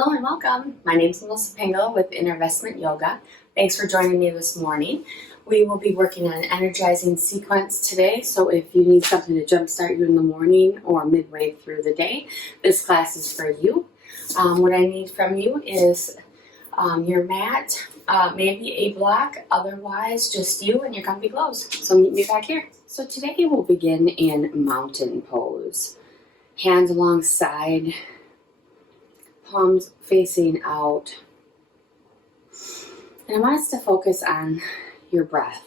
Hello and welcome. My name is Melissa Pingo with Investment Yoga. Thanks for joining me this morning. We will be working on an energizing sequence today, so if you need something to jumpstart you in the morning or midway through the day, this class is for you. What I need from you is your mat, maybe a block, otherwise just you and your comfy clothes. So meet me back here. So today we'll begin in mountain pose. Hands alongside, palms facing out. And I want us to focus on your breath.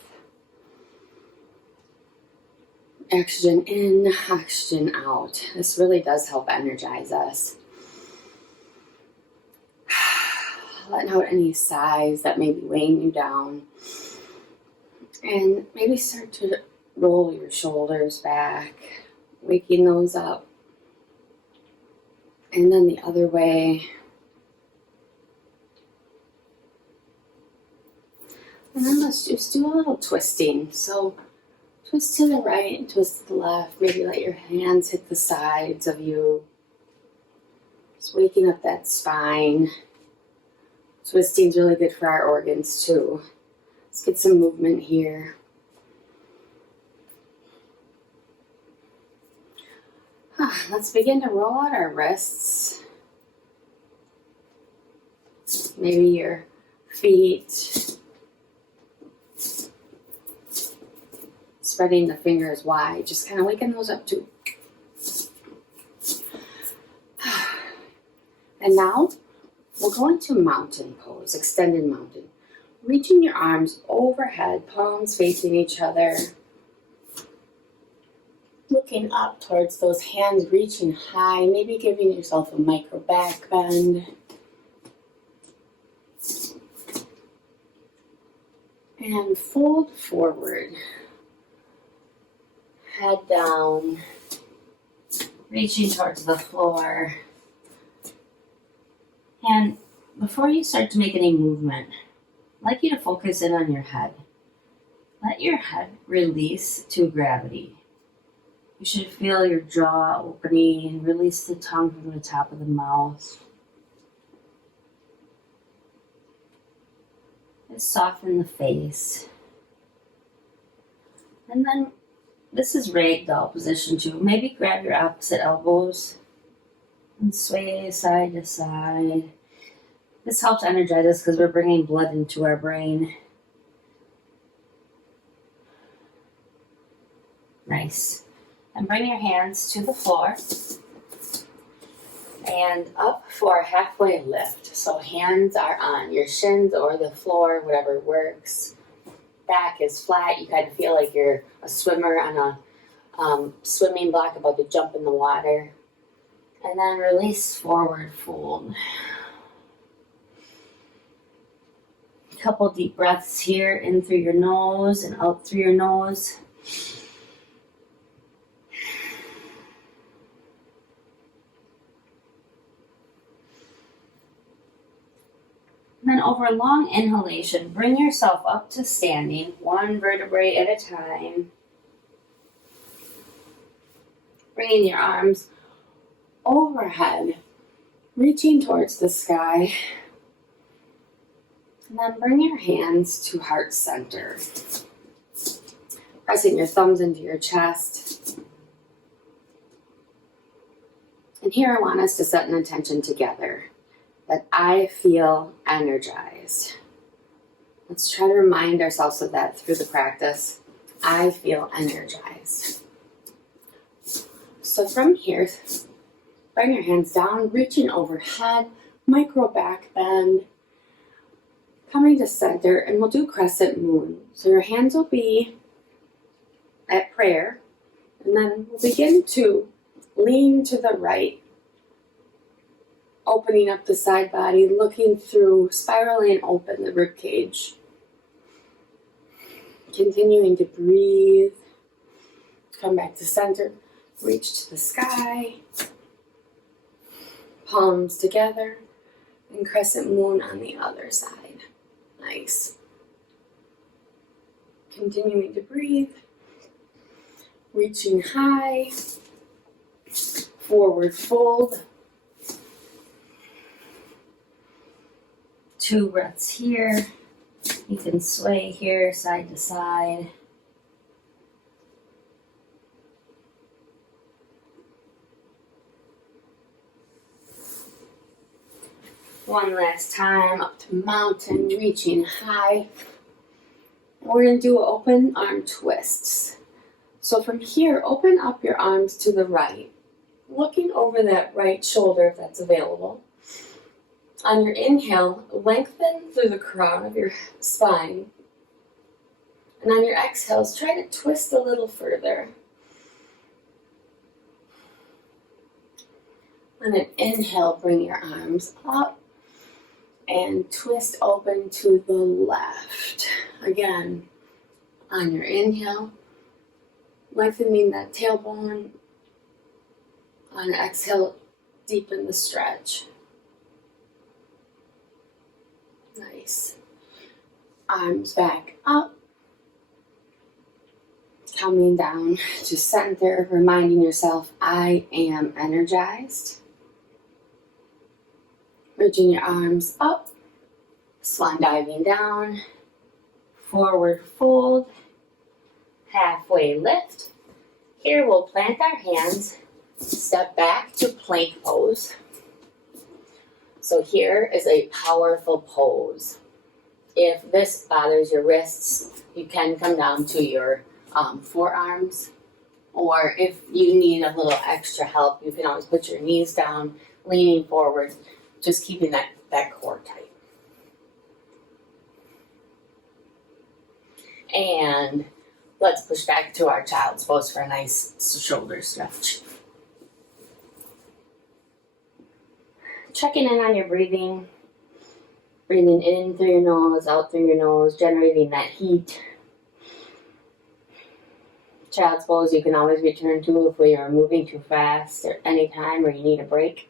Oxygen in, oxygen out. This really does help energize us. Letting out any sighs that may be weighing you down. And maybe start to roll your shoulders back, waking those up. And then the other way. And then let's just do a little twisting. So twist to the right and twist to the left. Maybe let your hands hit the sides of you. Just waking up that spine. Twisting is really good for our organs too. Let's get some movement here. Let's begin to roll out our wrists. Maybe your feet. Spreading the fingers wide. Just kind of waking those up too. And now we'll go into mountain pose, extended mountain. Reaching your arms overhead, palms facing each other. Looking up towards those hands, reaching high, maybe giving yourself a micro back bend. And fold forward. Head down, reaching towards the floor. And before you start to make any movement, I'd like you to focus in on your head. Let your head release to gravity. You should feel your jaw opening and release the tongue from the top of the mouth. Just soften the face. And then this is ragdoll position too. Maybe grab your opposite elbows and sway side to side. This helps energize us because we're bringing blood into our brain. Nice. And bring your hands to the floor and up for a halfway lift. So hands are on your shins or the floor, whatever works. Back is flat. You kind of feel like you're a swimmer on a swimming block about to jump in the water. And then release, forward fold. A couple deep breaths here, in through your nose and out through your nose. Then over a long inhalation, bring yourself up to standing, one vertebrae at a time. Bringing your arms overhead, reaching towards the sky. And then bring your hands to heart center. Pressing your thumbs into your chest. And here I want us to set an intention together. That I feel energized. Let's try to remind ourselves of that through the practice. I feel energized. So from here, bring your hands down, reaching overhead, micro back bend, coming to center, and we'll do crescent moon. So your hands will be at prayer, and then we'll begin to lean to the right. Opening up the side body, looking through, spiraling open the rib cage. Continuing to breathe. Come back to center. Reach to the sky. Palms together. And crescent moon on the other side. Nice. Continuing to breathe. Reaching high. Forward fold. 2 breaths here. You can sway here side to side. One last time, up to mountain, reaching high. We're going to do open arm twists. So from here, open up your arms to the right, looking over that right shoulder if that's available. On your inhale, lengthen through the crown of your spine. And on your exhales, try to twist a little further. On an inhale, bring your arms up and twist open to the left. Again, on your inhale, lengthening that tailbone. On exhale, deepen the stretch. Nice. Arms back up. Coming down to center, reminding yourself, I am energized. Reaching your arms up, swan diving down, forward fold, halfway lift. Here we'll plant our hands, step back to plank pose. So here is a powerful pose. If this bothers your wrists, you can come down to your forearms, or if you need a little extra help, you can always put your knees down, leaning forward, just keeping that core tight. And let's push back to our child's pose for a nice shoulder stretch. Checking in on your breathing. Breathing in through your nose, out through your nose, generating that heat. Child's pose you can always return to if we are moving too fast or anytime or you need a break.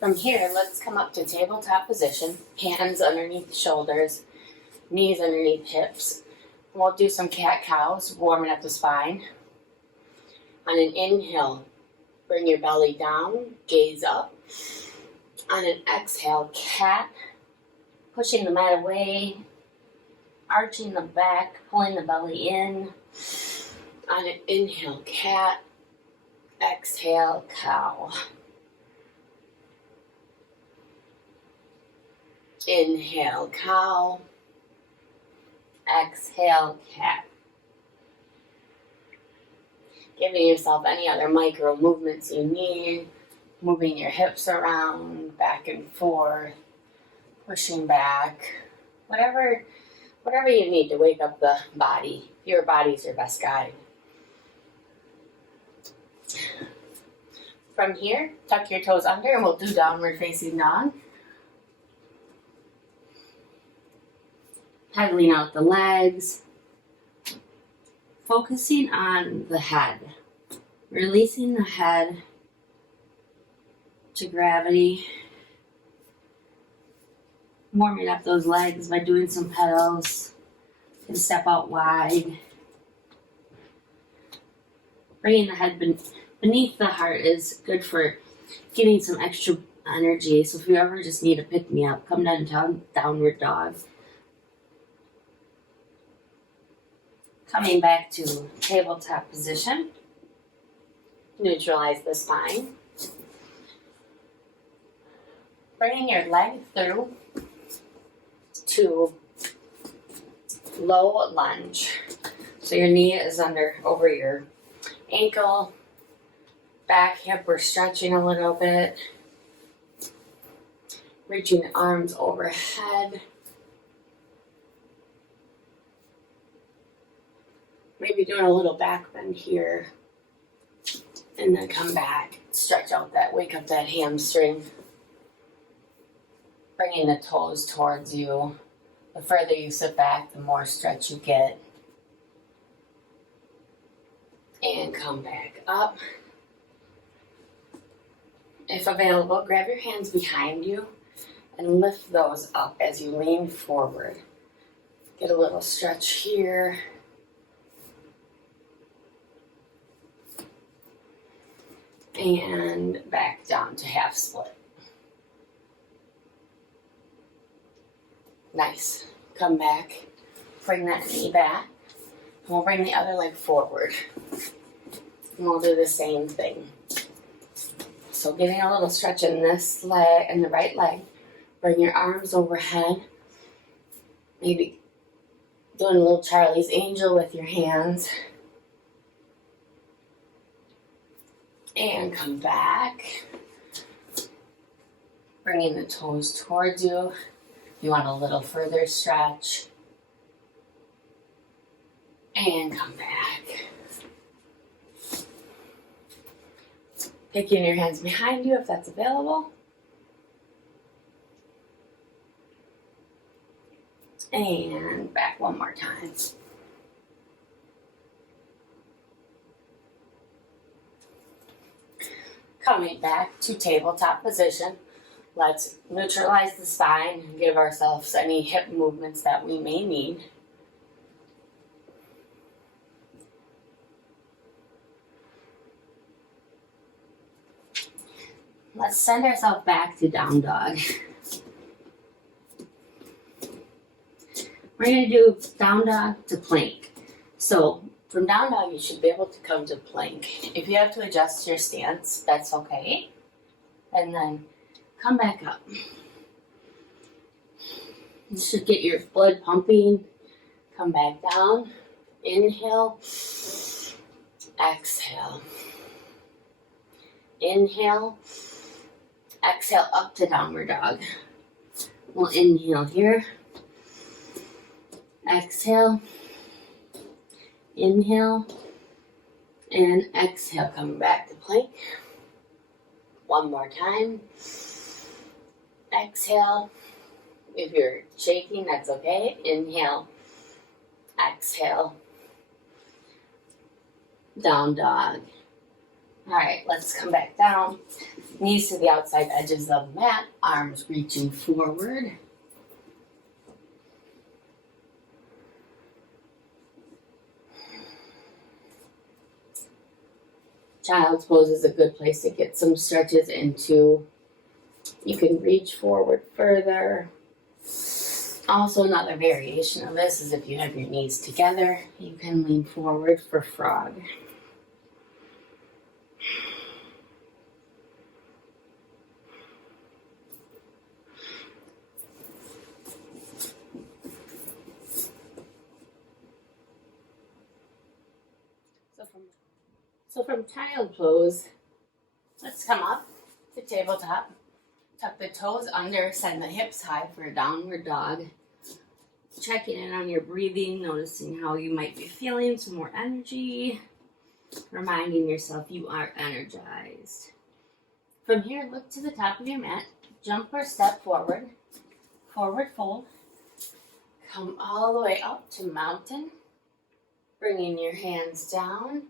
From here, let's come up to tabletop position. Hands underneath the shoulders, knees underneath hips. We'll do some cat-cows, warming up the spine. On an inhale, bring your belly down, gaze up. On an exhale, cat, pushing the mat away, arching the back, pulling the belly in. On an inhale, cat, exhale, cow. Inhale, cow. Exhale, cat. Giving yourself any other micro movements you need. Moving your hips around, back and forth. Pushing back. Whatever you need to wake up the body. Your body's your best guide. From here, tuck your toes under and we'll do downward facing dog. Pedaling out the legs. Focusing on the head. Releasing the head to gravity. Warming up those legs by doing some pedals. You can step out wide. Bringing the head beneath the heart is good for getting some extra energy. So if you ever just need a pick-me-up, come down to downward dog. Coming back to tabletop position. Neutralize the spine. Bringing your leg through to low lunge. So your knee is over your ankle. Back hip, we're stretching a little bit. Reaching the arms overhead. Maybe doing a little back bend here. And then come back. Stretch out that, wake up that hamstring. Bringing the toes towards you. The further you sit back, the more stretch you get. And come back up. If available, grab your hands behind you and lift those up as you lean forward. Get a little stretch here. And back down to half split. Nice. Come back. Bring that knee back. And we'll bring the other leg forward. And we'll do the same thing. So getting a little stretch in this leg, in the right leg. Bring your arms overhead. Maybe doing a little Charlie's Angel with your hands. And come back. Bringing the toes towards you. You want a little further stretch. And come back. Taking your hands behind you if that's available. And back one more time. Coming back to tabletop position. Let's neutralize the spine and give ourselves any hip movements that we may need. Let's send ourselves back to down dog. We're going to do down dog to plank. So from down dog, you should be able to come to plank. If you have to adjust your stance, that's okay. And then come back up. You should get your blood pumping. Come back down. Inhale. Exhale. Inhale. Exhale up to downward dog. We'll inhale here. Exhale. Inhale. And exhale. Coming back to plank. One more time. Exhale. If you're shaking, that's okay. Inhale. Exhale. Down dog. Alright, let's come back down. Knees to the outside edges of the mat. Arms reaching forward. Child's pose is a good place to get some stretches into. You can reach forward further. Also, another variation of this is if you have your knees together, you can lean forward for frog. So from child pose, let's come up to tabletop. Tuck the toes under, send the hips high for a downward dog. Checking in on your breathing, noticing how you might be feeling, some more energy. Reminding yourself you are energized. From here, look to the top of your mat. Jump or step forward. Forward fold. Come all the way up to mountain. Bringing your hands down.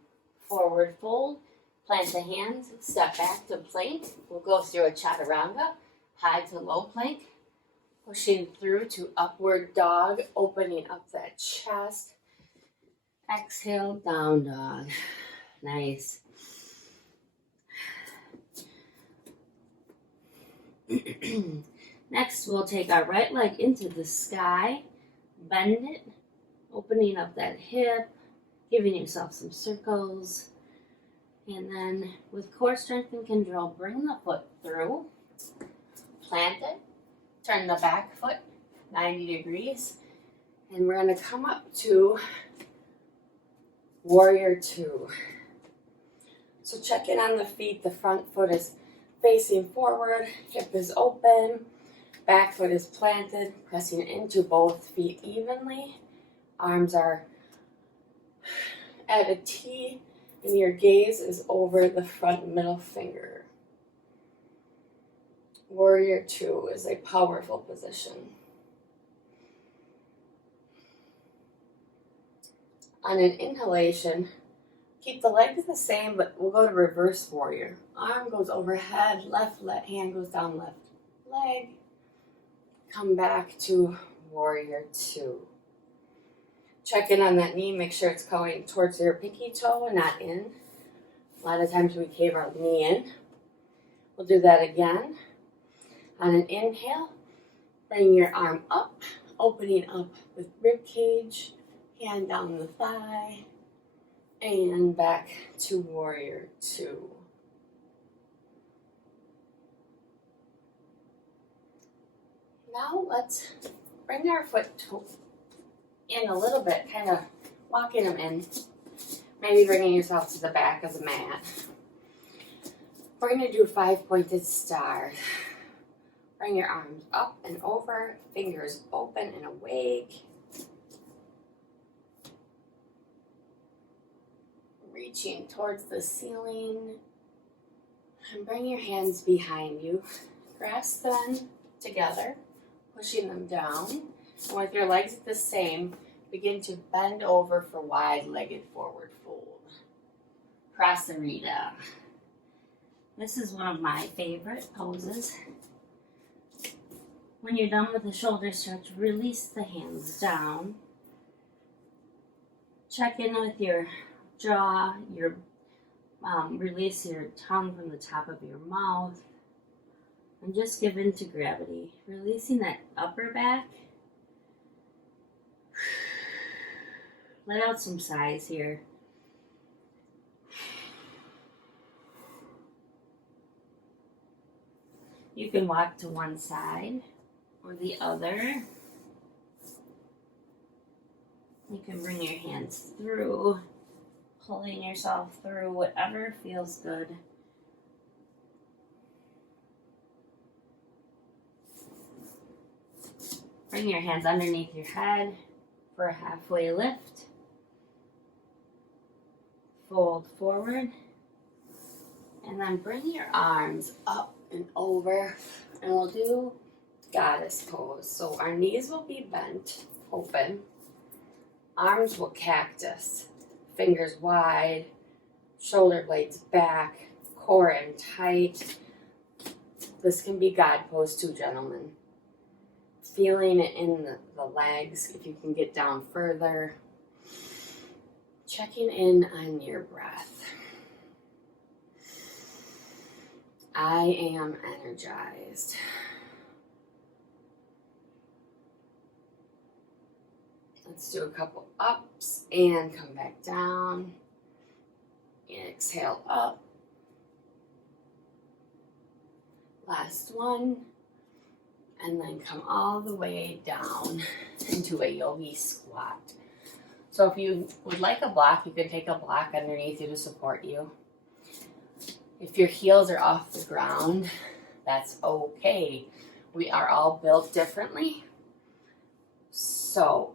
Forward fold. Plant the hands. Step back to plank. We'll go through a chaturanga. High to low plank. Pushing through to upward dog. Opening up that chest. Exhale, down dog. Nice. Next, we'll take our right leg into the sky. Bend it. Opening up that hip. Giving yourself some circles. And then with core strength and control, bring the foot through. Plant it. Turn the back foot 90 degrees. And we're going to come up to Warrior Two. So check in on the feet. The front foot is facing forward. Hip is open. Back foot is planted. Pressing into both feet evenly. Arms are at a T. And your gaze is over the front middle finger. Warrior Two is a powerful position. On an inhalation, keep the legs the same, but we'll go to reverse warrior. Arm goes overhead, left hand goes down left leg. Come back to Warrior Two. Check in on that knee, make sure it's going towards your pinky toe and not in. A lot of times we cave our knee in. We'll do that again. On an inhale, bring your arm up, Opening up the rib cage, hand down the thigh, and back to warrior two. Now let's bring our foot in a little bit, kind of walking them in. Maybe bringing yourself to the back of the mat. We're going to do 5-pointed stars. Bring your arms up and over, fingers open and awake. Reaching towards the ceiling. And bring your hands behind you. Grasp them together, pushing them down. And with your legs the same, begin to bend over for wide-legged forward fold. Prasarita. This is one of my favorite poses. When you're done with the shoulder stretch, release the hands down. Check in with your jaw, release your tongue from the top of your mouth. And just give in to gravity. Releasing that upper back. Let out some sighs here. You can walk to one side or the other. You can bring your hands through, pulling yourself through whatever feels good. Bring your hands underneath your head for a halfway lift. Fold forward. And then bring your arms up and over. And we'll do goddess pose. So our knees will be bent, open. Arms will cactus. Fingers wide. Shoulder blades back. Core in tight. This can be God pose too, gentlemen. Feeling it in the legs, if you can get down further. Checking in on your breath. I am energized. Let's do a couple ups and come back down. Exhale up. Last one. And then come all the way down into a yogi squat. So if you would like a block, you can take a block underneath you to support you. If your heels are off the ground, that's okay. We are all built differently. So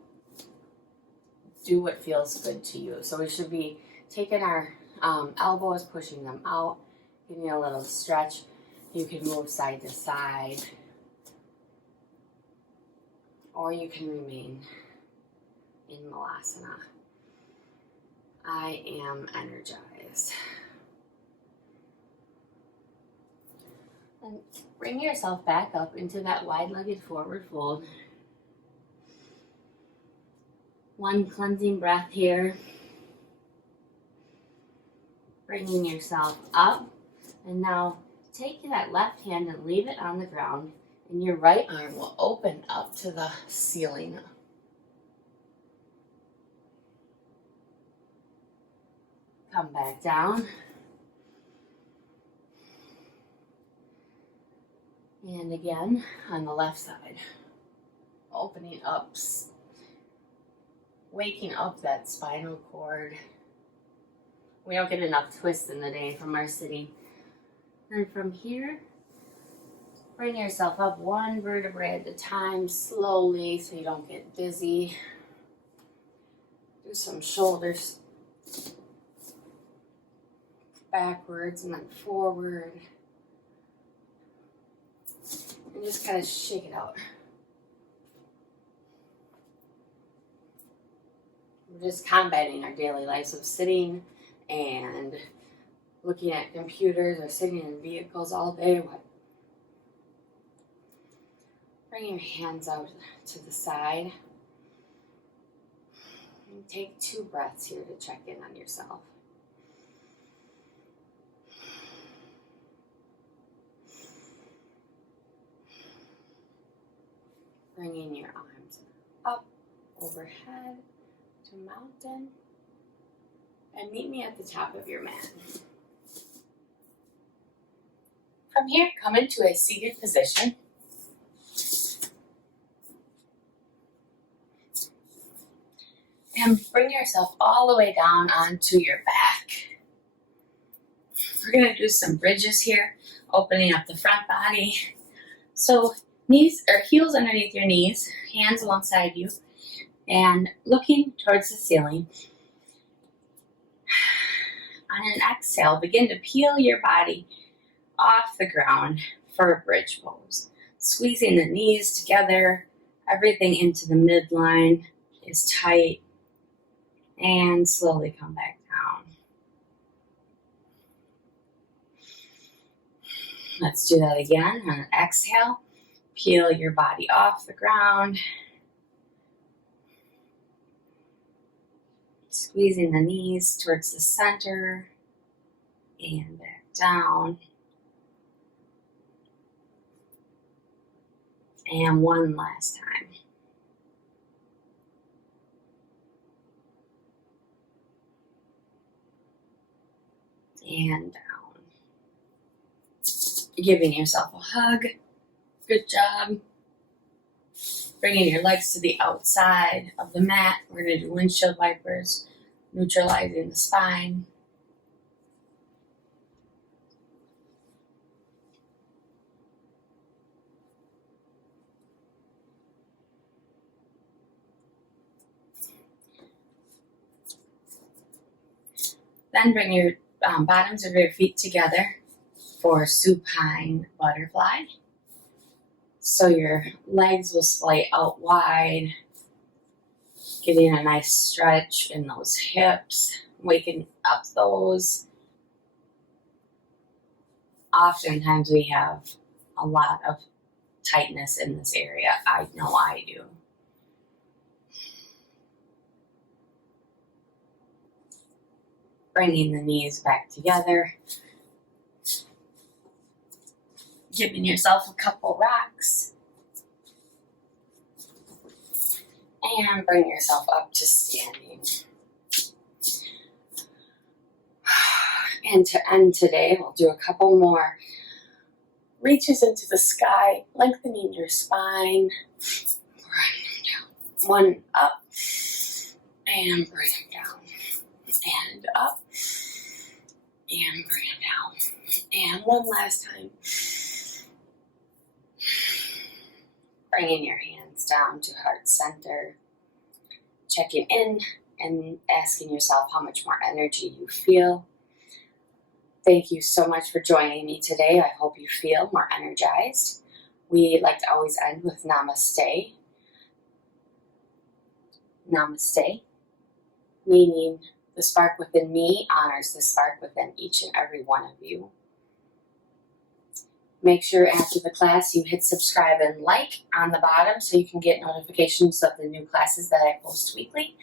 do what feels good to you. So we should be taking our elbows, pushing them out, giving a little stretch. You can move side to side. Or you can remain in Malasana. I am energized. And bring yourself back up into that wide-legged forward fold. One cleansing breath here. Bringing yourself up. And now take that left hand and leave it on the ground. And your right arm will open up to the ceiling. Come back down. And again on the left side. Opening up, waking up that spinal cord. We don't get enough twists in the day from our sitting. And from here, bring yourself up one vertebrae at a time, slowly, so you don't get dizzy. Do some shoulders backwards and then forward. And just kind of shake it out. We're just combating our daily lives of sitting and looking at computers or sitting in vehicles all day. Bring your hands out to the side. And take 2 breaths here to check in on yourself. Bringing your arms hands up overhead to mountain. And meet me at the top of your mat. From here, come into a seated position. And bring yourself all the way down onto your back. We're going to do some bridges here, opening up the front body. So knees or heels underneath your knees, hands alongside you, and looking towards the ceiling. On an exhale, begin to peel your body off the ground for a bridge pose. Squeezing the knees together, everything into the midline is tight, and slowly come back down. Let's do that again. On an exhale, peel your body off the ground, squeezing the knees towards the center and back down. And one last time. And down. Giving yourself a hug. Good job. Bringing your legs to the outside of the mat. We're going to do windshield wipers, neutralizing the spine. Then bring your bottoms of your feet together for supine butterfly. So your legs will splay out wide, getting a nice stretch in those hips, waking up those. Oftentimes we have a lot of tightness in this area. I know I do. Bringing the knees back together. Giving yourself a couple rocks. And bring yourself up to standing. And to end today, we'll do a couple more reaches into the sky, lengthening your spine. One up and bring it down. And up and bring it down. And one last time. Bringing your hands down to heart center. Checking in and asking yourself how much more energy you feel. Thank you so much for joining me today. I hope you feel more energized. We like to always end with namaste. Namaste, meaning the spark within me honors the spark within each and every one of you. Make sure after the class you hit subscribe and like on the bottom so you can get notifications of the new classes that I post weekly.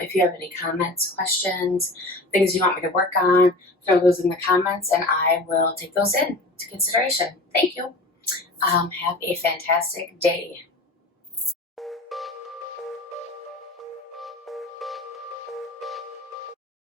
If you have any comments, questions, things you want me to work on, throw those in the comments and I will take those into consideration. Thank you. Have a fantastic day.